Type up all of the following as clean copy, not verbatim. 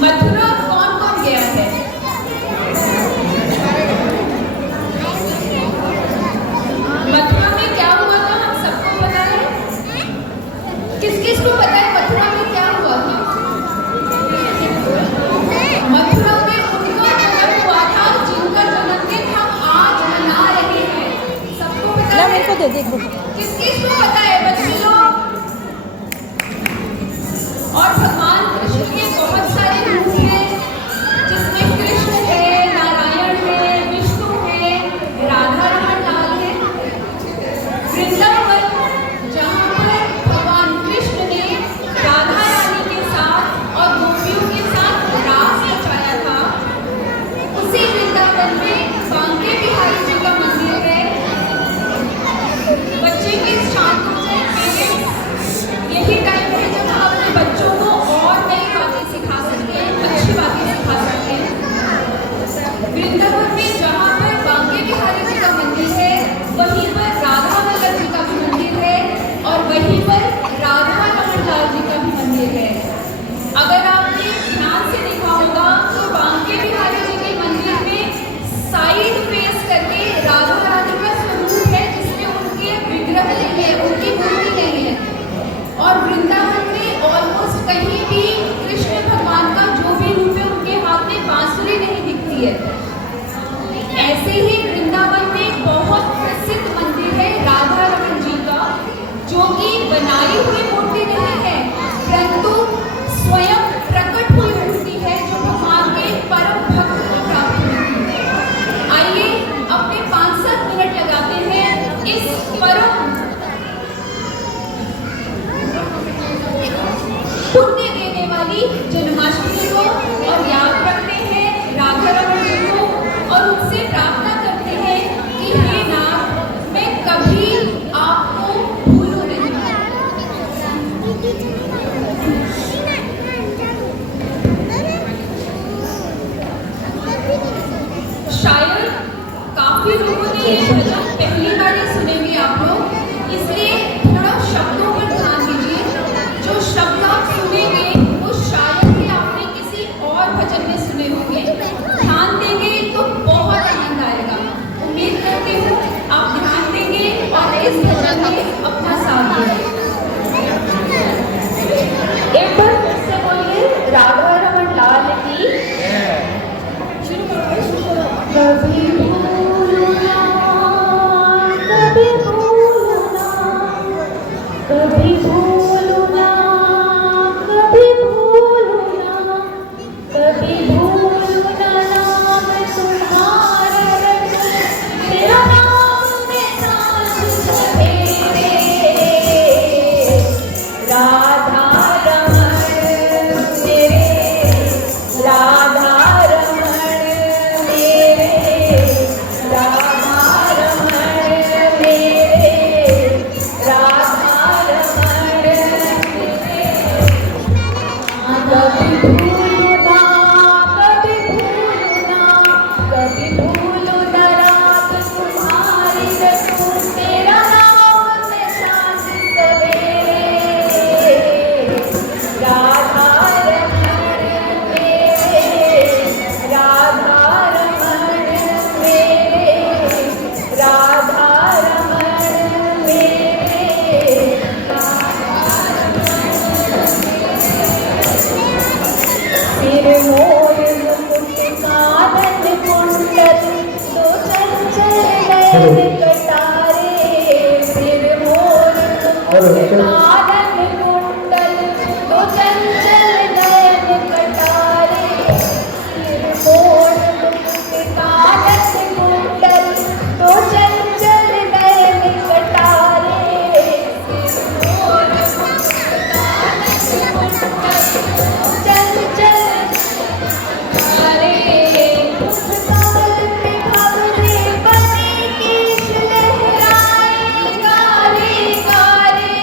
मथुरा कौन कौन गया है? मथुरा में क्या हुआ था हम सबको पता है? किस किस को पता है मथुरा में क्या हुआ था? मथुरा में उनका जन्म हुआ था जिनका जन्मदिन हम आज मना रहे हैं। सबको पता है? किस किस को पता है बच्चे लोग? और भगवान कृष्ण के बहुत सारे रूप हैं, जिसमें कृष्ण है, नारायण है, विष्णु है, राधा रमन लाल है। वृंदावन जहाँ पर भगवान कृष्ण ने राधा रानी के साथ और गोपियों के साथ रास रचाया था, उसी वृंदावन में बांके बिहारी जी का मंदिर है। बच्चे की शांत हो जाए, पेरेंट्स, यही टाइम है जब हम अपने बच्चों को और नई बातें सिखा सकते हैं, अच्छी बातें सिखा सकते हैं। वृंदावन में जहाँ पर बांके बिहारी जी का मंदिर है, वहीं पर राधा वल्लभ जी का भी मंदिर है और वहीं पर राधा रमन लाल जी का भी मंदिर है। अगर आपने ध्यान से देखा होगा तो बांके बिहारी जी के मंदिर में साइड फेस करके राधा रानी का स्वरूप है, जिसमें उनके विग्रह नहीं है, उनकी मूर्ति नहीं है। और वृंदावन में ऑलमोस्ट कहीं भी कृष्ण भगवान का जो भी रूप है, उनके हाथ में बांसुरी नहीं दिखती है। ऐसे ही वृंदावन में बहुत प्रसिद्ध मंदिर है राधा रमन जी का, जो कि बनाई हुई मूर्ति नहीं है, परंतु स्वयं प्रकट हुई मूर्ति है, जो भगवान के परम भक्त को प्राप्त हुई है। आइए अपने 5-7 मिनट लगाते हैं इस परम पुण्य देने वाली जन्माष्टमी को और याद रखते हैं राधा रमन जी को और उनसे प्रार्थना करते हैं कि हे नाथ, मैं कभी आपको भूलूं नहीं। शायद काफी लोगों ने ये भजन पहली बार ही सुनेंगे आप लोग, इसलिए थोड़ा शब्दों पर ध्यान दीजिए। जो शब्द आप सुनेंगे वो शायद ही आपने किसी और भजन में सुने होंगे। ध्यान देंगे तो बहुत आनंद आएगा। उम्मीद करती हूँ आप ध्यान देंगे और इस भजन में अपना साथ देंगे। एक बार फिर से बोलिए राधा रमन लाल की। कभी भूलना, कभी भूलना, कभी भूलना, कभी भूलना, कभी भूलना नाम तुम्हारा रटूं, तेरा नाम में सांझ सवेरे। राधा रमन मेरे, राधा रमन मेरे, राधा रमन मेरे, राधा रमन मेरे। कभी भूलना, कभी भूलना, कभी भूलना रात तुम्हारी रटूं, तेरा नाम में सांझ सवेरे। राधा रमन मेरे, राधा रमन मेरे, राधा रमन मेरे। सिर मोर मुकुट कानन कुंडल, दो चंचल नयन कटारे। सिर मोर मुकुट कानन कुंडल, दो चंचल नयन कटारे। सिर मोर मुकुट कानन कुंडल, दो चंचल नयन कटारे। सिर मोर मुकुट कानन कुंडल, चंचल हरे मुख कमल पे भवरे बने केश लहराए, गारे गारे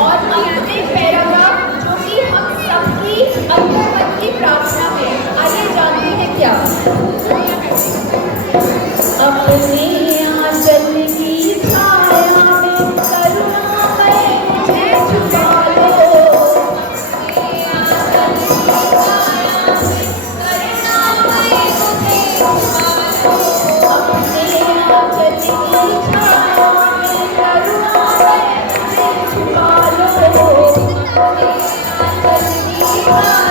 और अंतिम पैराग्राफ जो कि हम सबकी अंतर्मन की प्रार्थना है, आइए जानते हैं क्या। अपने आंचल की छाया में करुणामय मुझे छुपा लो, अपने आंचल की छाया में करुणामय मुझे छुपा लो, अपने आंचल की छाया में करुणामय मुझे छुपा लो, अपने आंचल की छाया